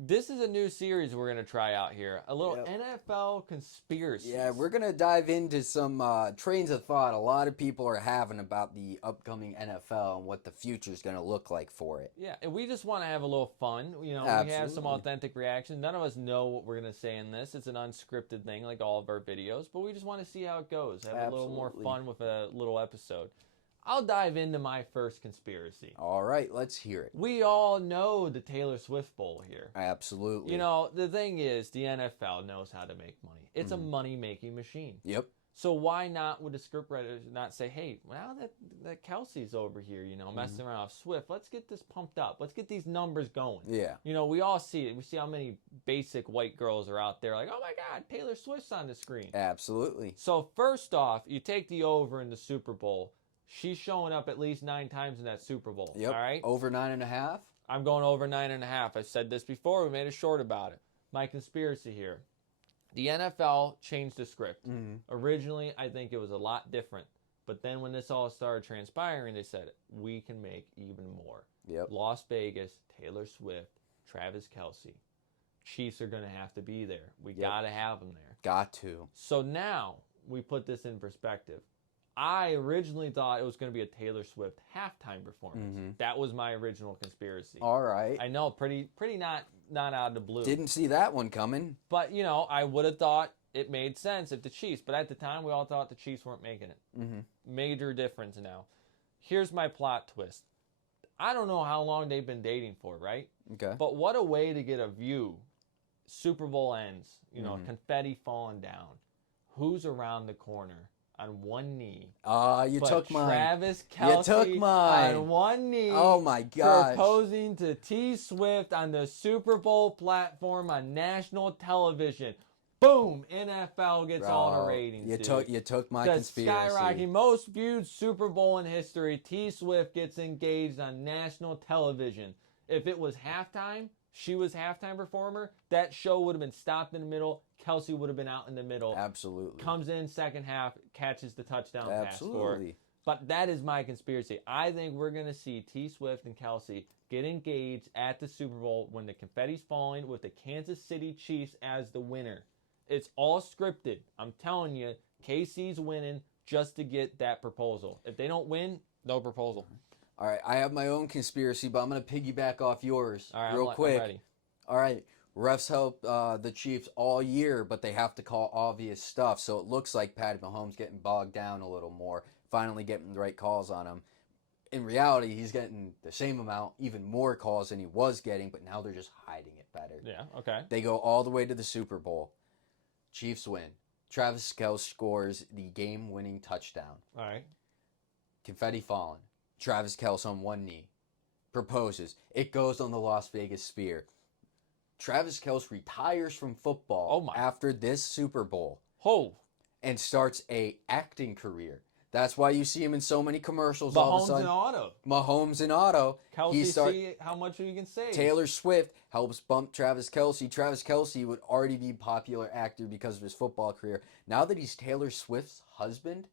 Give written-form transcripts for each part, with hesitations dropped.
This is a new series we're going to try out here. A little NFL Conspiracies. Yeah, we're going to dive into some trains of thought a lot of people are having about the upcoming NFL and what the future is going to look like for it. Yeah, and we just want to have a little fun. You know, Absolutely. we have some authentic reactions. None of us know what we're going to say in this. It's an unscripted thing like all of our videos, but we just want to see how it goes. Have a little more fun with a little episode. I'll dive into my first conspiracy. All right, let's hear it. We all know the Taylor Swift Bowl here. Absolutely. You know, the thing is, the NFL knows how to make money. It's a money-making machine. Yep. So why not would the scriptwriter not say, hey, now that Kelce's over here, you know, messing around with Swift, let's get this pumped up. Let's get these numbers going. Yeah. You know, we all see it. We see how many basic white girls are out there like, oh, my God, Taylor Swift's on the screen. Absolutely. So first off, you take the over in the Super Bowl. She's showing up at least 9 times in that Super Bowl. Yep. All right? Over 9.5? I'm going over 9.5. I said this before. We made a short about it. My conspiracy here. The NFL changed the script. Originally, I think it was a lot different. But then when this all started transpiring, they said, we can make even more. Yep. Las Vegas, Taylor Swift, Travis Kelce. Chiefs are going to have to be there. We got to have them there. Got to. So now we put this in perspective. I originally thought it was going to be a Taylor Swift halftime performance. That was my original conspiracy. All right. I know, pretty not out of the blue. Didn't see that one coming. But, you know, I would have thought it made sense if the Chiefs. But at the time, we all thought the Chiefs weren't making it. Major difference now. Here's my plot twist. I don't know how long they've been dating for, right? Okay. But what a way to get a view. Super Bowl ends. You know, confetti falling down. Who's around the corner? On one knee. You took mine. Travis Kelce you took mine. On one knee. Oh my gosh. Proposing to T Swift on the Super Bowl platform on national television. Boom! NFL gets all the ratings. You took my conspiracy. Skyrocketing, most viewed Super Bowl in history. T Swift gets engaged on national television. If it was halftime, she was halftime performer, that show would have been stopped in the middle. Kelce would have been out in the middle. Absolutely. Comes in second half, catches the touchdown pass for Absolutely. But that is my conspiracy. I think we're going to see T Swift and Kelce get engaged at the Super Bowl when the confetti's falling with the Kansas City Chiefs as the winner. It's all scripted. I'm telling you, KC's winning just to get that proposal. If they don't win, no proposal. All right, I have my own conspiracy, but I'm going to piggyback off yours real quick. I'm ready. All right, refs help the Chiefs all year, but they have to call obvious stuff. So it looks like Patty Mahomes getting bogged down a little more, finally getting the right calls on him. In reality, he's getting the same amount, even more calls than he was getting, but now they're just hiding it better. Yeah, okay. They go all the way to the Super Bowl. Chiefs win. Travis Kelce scores the game-winning touchdown. All right. Confetti falling. Travis Kelce on one knee. Proposes. It goes on the Las Vegas Sphere. Travis Kelce retires from football after this Super Bowl. And starts a acting career. That's why you see him in so many commercials all of a sudden. Mahomes and Otto. Kelce, see how much you can save. Taylor Swift helps bump Travis Kelce. Travis Kelce would already be a popular actor because of his football career. Now that he's Taylor Swift's husband,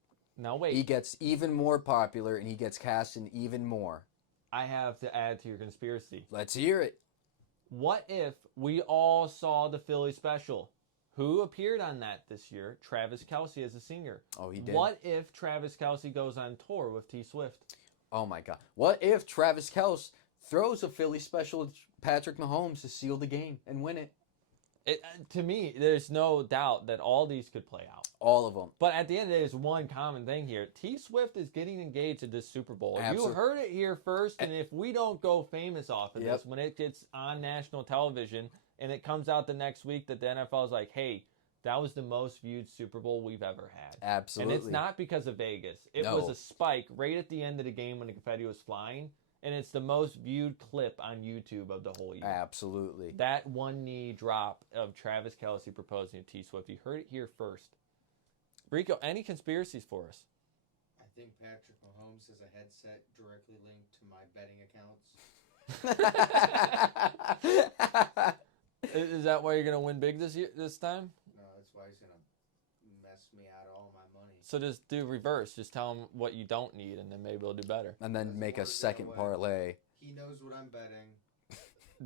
he gets even more popular and he gets cast in even more. I have to add to your conspiracy. Let's hear it. What if we all saw the Philly special? Who appeared on that this year? Travis Kelce as a singer. Oh, he did. What if Travis Kelce goes on tour with T Swift? Oh, my God. What if Travis Kelce throws a Philly special with Patrick Mahomes to seal the game and win it? To me, there's no doubt that all these could play out. All of them. But at the end of the day, there's one common thing here. T Swift is getting engaged at this Super Bowl. Absolutely. You heard it here first, and if we don't go famous off of this, when it gets on national television and it comes out the next week that the NFL is like, hey, that was the most viewed Super Bowl we've ever had. Absolutely. And it's not because of Vegas. It was a spike right at the end of the game when the confetti was flying. And it's the most viewed clip on YouTube of the whole year. Absolutely. That one knee drop of Travis Kelce proposing to T Swift. You heard it here first. Rico, any conspiracies for us? I think Patrick Mahomes has a headset directly linked to my betting accounts. Is that why you're going to win big this time? No, that's why he's going to mess me out of all my money. So just do reverse. Just tell him what you don't need, and then maybe he'll do better. And then make a second parlay. He knows what I'm betting.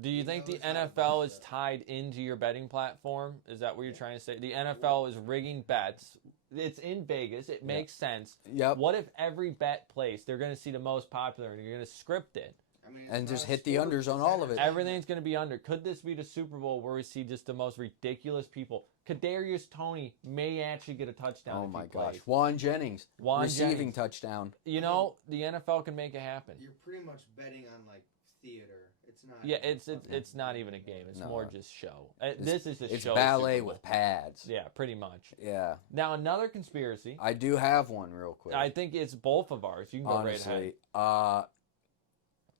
Do you think the NFL is tied into your betting platform? Is that what you're trying to say? The NFL is rigging bets. It's in Vegas. It makes sense. Yep. What if every bet placed, they're going to see the most popular, and you're going to script it? I mean, and just hit the unders on all of it. Everything's going to be under. Could this be the Super Bowl where we see just the most ridiculous people? Kadarius Toney may actually get a touchdown. Oh my gosh. Juan Jennings, receiving touchdown. You know, the NFL can make it happen. You're pretty much betting on like theater. It's not. Yeah, it's not even a game. It's more just show. This is a show. It's ballet with pads. Yeah, pretty much. Yeah. Now another conspiracy. I do have one real quick. I think it's both of ours. You can go honestly, right ahead.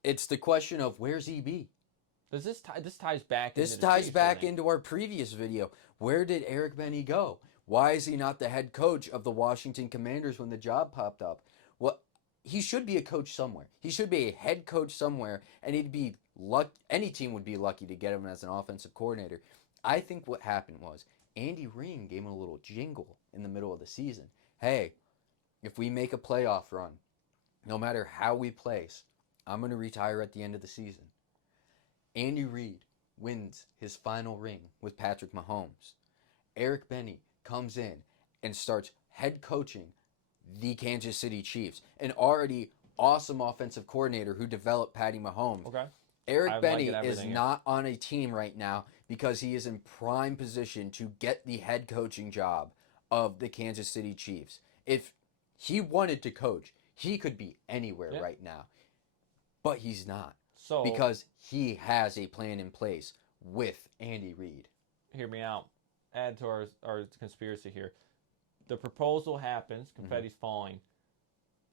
It's the question of where's EB? Does this ties back? This ties back into our previous video. Where did Eric Benny go? Why is he not the head coach of the Washington Commanders when the job popped up? Well, he should be a coach somewhere. He should be a head coach somewhere, and he'd be any team would be lucky to get him as an offensive coordinator. I think what happened was Andy Reid gave him a little jingle in the middle of the season. Hey, if we make a playoff run, no matter how we place, I'm going to retire at the end of the season. Andy Reid wins his final ring with Patrick Mahomes. Eric Benny comes in and starts head coaching the Kansas City Chiefs, an already awesome offensive coordinator who developed Patty Mahomes. Okay. Eric Benny is not on a team right now because he is in prime position to get the head coaching job of the Kansas City Chiefs. If he wanted to coach, he could be anywhere right now. But he's not. Because he has a plan in place with Andy Reid. Hear me out. Add to our conspiracy here. The proposal happens. Confetti's falling.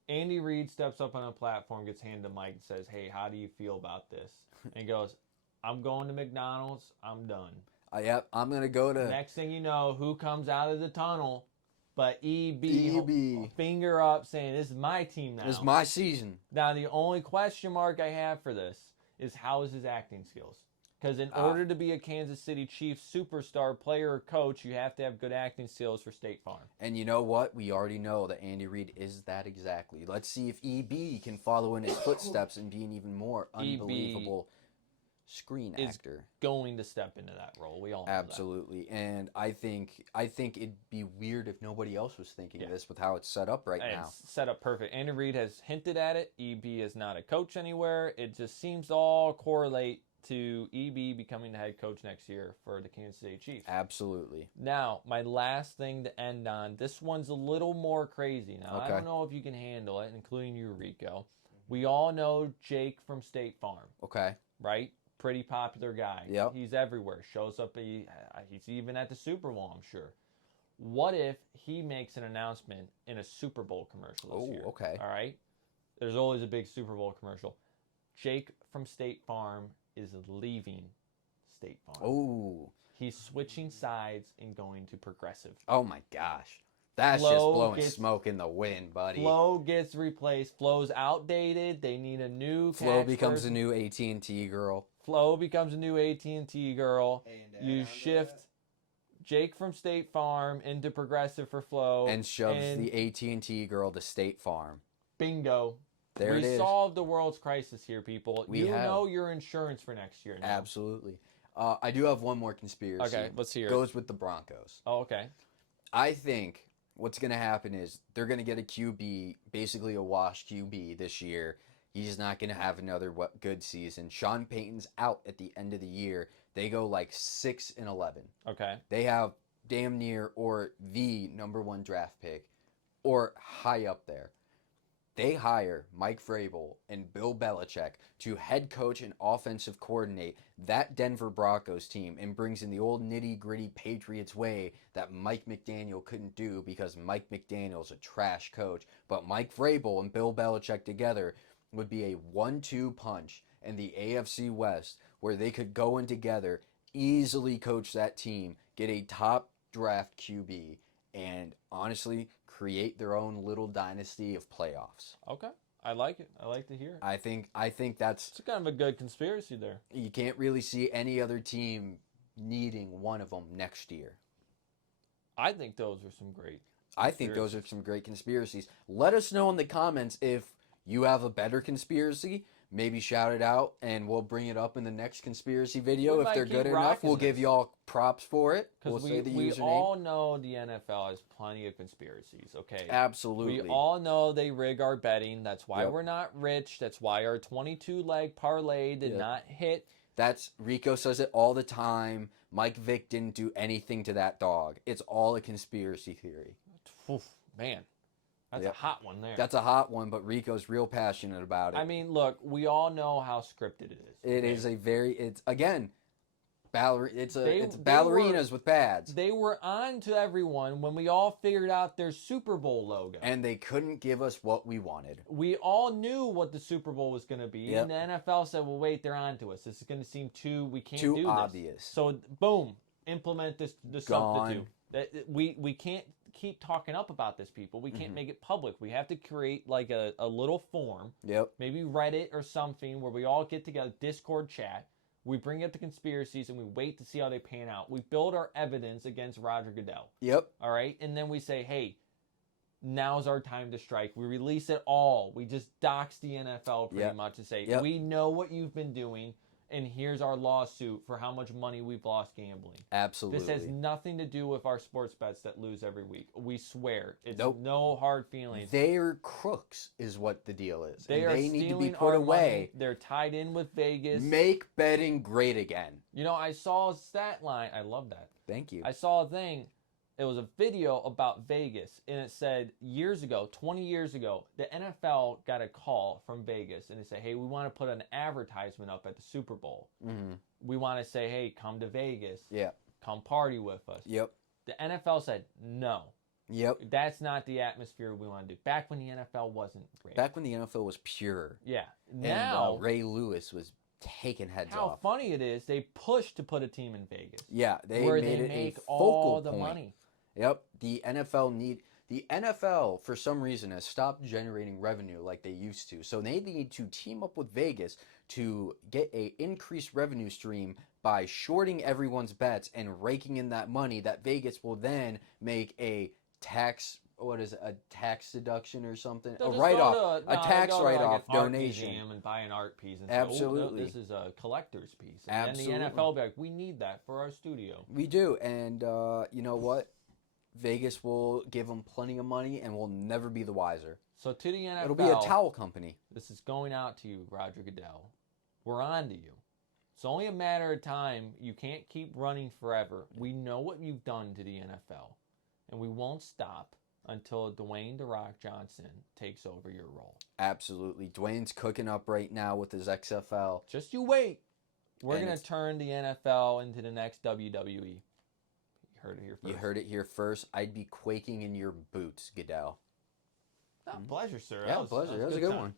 Andy Reid steps up on a platform, gets handed a mic, and says, hey, how do you feel about this? And he goes, I'm going to McDonald's. I'm done. Yep, I'm going to go to... Next thing you know, who comes out of the tunnel but EB. Finger up saying, this is my team now. This is my season. Now, the only question mark I have for this is how is his acting skills? Because in order to be a Kansas City Chiefs superstar player or coach, you have to have good acting skills for State Farm. And you know what? We already know that Andy Reid is that exactly. Let's see if EB can follow in his footsteps and be an even more unbelievable screen actor. Going to step into that role. We all know absolutely. That. And I think it'd be weird if nobody else was thinking of this with how it's set up right now. It's set up perfect. Andy Reid has hinted at it. EB is not a coach anywhere. It just seems to all correlate to EB becoming the head coach next year for the Kansas City Chiefs. Absolutely. Now, my last thing to end on, this one's a little more crazy. Now, I don't know if you can handle it, including you, Rico. We all know Jake from State Farm. Okay. Right? Pretty popular guy. Yep. He's everywhere. Shows up. He's even at the Super Bowl, I'm sure. What if he makes an announcement in a Super Bowl commercial this year? Oh, okay. All right? There's always a big Super Bowl commercial. Jake from State Farm is leaving State Farm. Oh. He's switching sides and going to Progressive. Oh, my gosh. That's just blowing smoke in the wind, buddy. Flo gets replaced. Flo's outdated. They need a new Flo becomes a new AT&T girl. Flo becomes a new AT&T girl. You shift Jake from State Farm into Progressive for Flo. And shoves the AT&T girl to State Farm. Bingo. There it is. We solved the world's crisis here, people. You know your insurance for next year now. Absolutely. I do have one more conspiracy. Okay, let's hear it. Goes with the Broncos. Oh, okay. I think what's going to happen is they're going to get a QB, basically a wash QB this year. He's not going to have another good season. Sean Payton's out at the end of the year. They go like 6-11. Okay. They have damn near or the number one draft pick or high up there. They hire Mike Vrabel and Bill Belichick to head coach and offensive coordinate that Denver Broncos team and brings in the old nitty-gritty Patriots way that Mike McDaniel couldn't do because Mike McDaniel's a trash coach. But Mike Vrabel and Bill Belichick together would be a 1-2 punch in the AFC West where they could go in together, easily coach that team, get a top draft QB, and honestly create their own little dynasty of playoffs. Okay. I like it. I like to hear it. I think that's... It's kind of a good conspiracy there. You can't really see any other team needing one of them next year. I think those are some great I think those are some great conspiracies. Let us know in the comments if you have a better conspiracy. maybe shout it out, and we'll bring it up in the next conspiracy video. We If might they're keep good enough, rocking we'll give this. y'all props for it. We'll Because say the we username. all know the NFL has plenty of conspiracies, okay? Absolutely. We all know they rig our betting. That's why Yep. we're not rich. That's why our 22-leg parlay did Yep. not hit. That's Rico says it all the time. Mike Vick didn't do anything to that dog. It's all a conspiracy theory. Oof, man, that's Yep. a hot one there. That's a hot one, but Rico's real passionate about it. I mean, look, we all know how scripted it is. It okay? is a very, it's again, it's They ballerinas with pads. They were on to everyone when we all figured out their Super Bowl logo. And they couldn't give us what we wanted. We all knew what the Super Bowl was going to be. Yep. And the NFL said, well, wait, they're on to us. This is going to seem we can't Too do this. obvious. So, boom, implement the Gone. substitute. We can't keep talking up about this, people. We can't make it public. We have to create like a little form, Yep. maybe Reddit or something, where we all get together, Discord chat. We bring up the conspiracies and we wait to see how they pan out. We build our evidence against Roger Goodell. Yep. All right. And then we say, hey, now's our time to strike. We release it all. We just dox the NFL pretty much and say, we know what you've been doing. And here's our lawsuit for how much money we've lost gambling. Absolutely. This has nothing to do with our sports bets that lose every week. We swear. It's Nope. no hard feelings. They're crooks is what the deal is. They and are they need to be stealing put our away. money. They're tied in with Vegas. Make betting great again. You know, I saw a stat line. I love that. Thank you. I saw a thing. It was a video about Vegas, and it said years ago, 20 years ago, the NFL got a call from Vegas, and they said, hey, we want to put an advertisement up at the Super Bowl. Mm-hmm. We want to say, hey, come to Vegas. Yeah. Come party with us. Yep. The NFL said, no. Yep. That's not the atmosphere we want to do. Back when the NFL wasn't great. Back when the NFL was pure. Yeah. Now, and Ray Lewis was taking heads how off. funny it is, they pushed to put a team in Vegas. Yeah, they where made they it make a focal all the point. money. Yep, the NFL for some reason has stopped generating revenue like they used to. So they need to team up with Vegas to get a increased revenue stream by shorting everyone's bets and raking in that money that Vegas will then make a tax tax deduction or something? They'll A just write-off, go to- a tax they'll go to write-off like an art donation. museum and buy an art piece and say, Absolutely. oh, this is a collector's piece. And Absolutely. then the NFL will be like, we need that for our studio. We do, and you know what? Vegas will give them plenty of money and will never be the wiser. So to the NFL, It'll be a towel company. this is going out to you, Roger Goodell. We're on to you. It's only a matter of time. You can't keep running forever. We know what you've done to the NFL, and we won't stop until Dwayne "The Rock" Johnson takes over your role. Absolutely. Dwayne's cooking up right now with his XFL. Just you wait. We're And going to turn the NFL into the next WWE. You heard it here first. You heard it here first. I'd be quaking in your boots, Goodell. Pleasure, sir. Yeah, pleasure. That was a good one.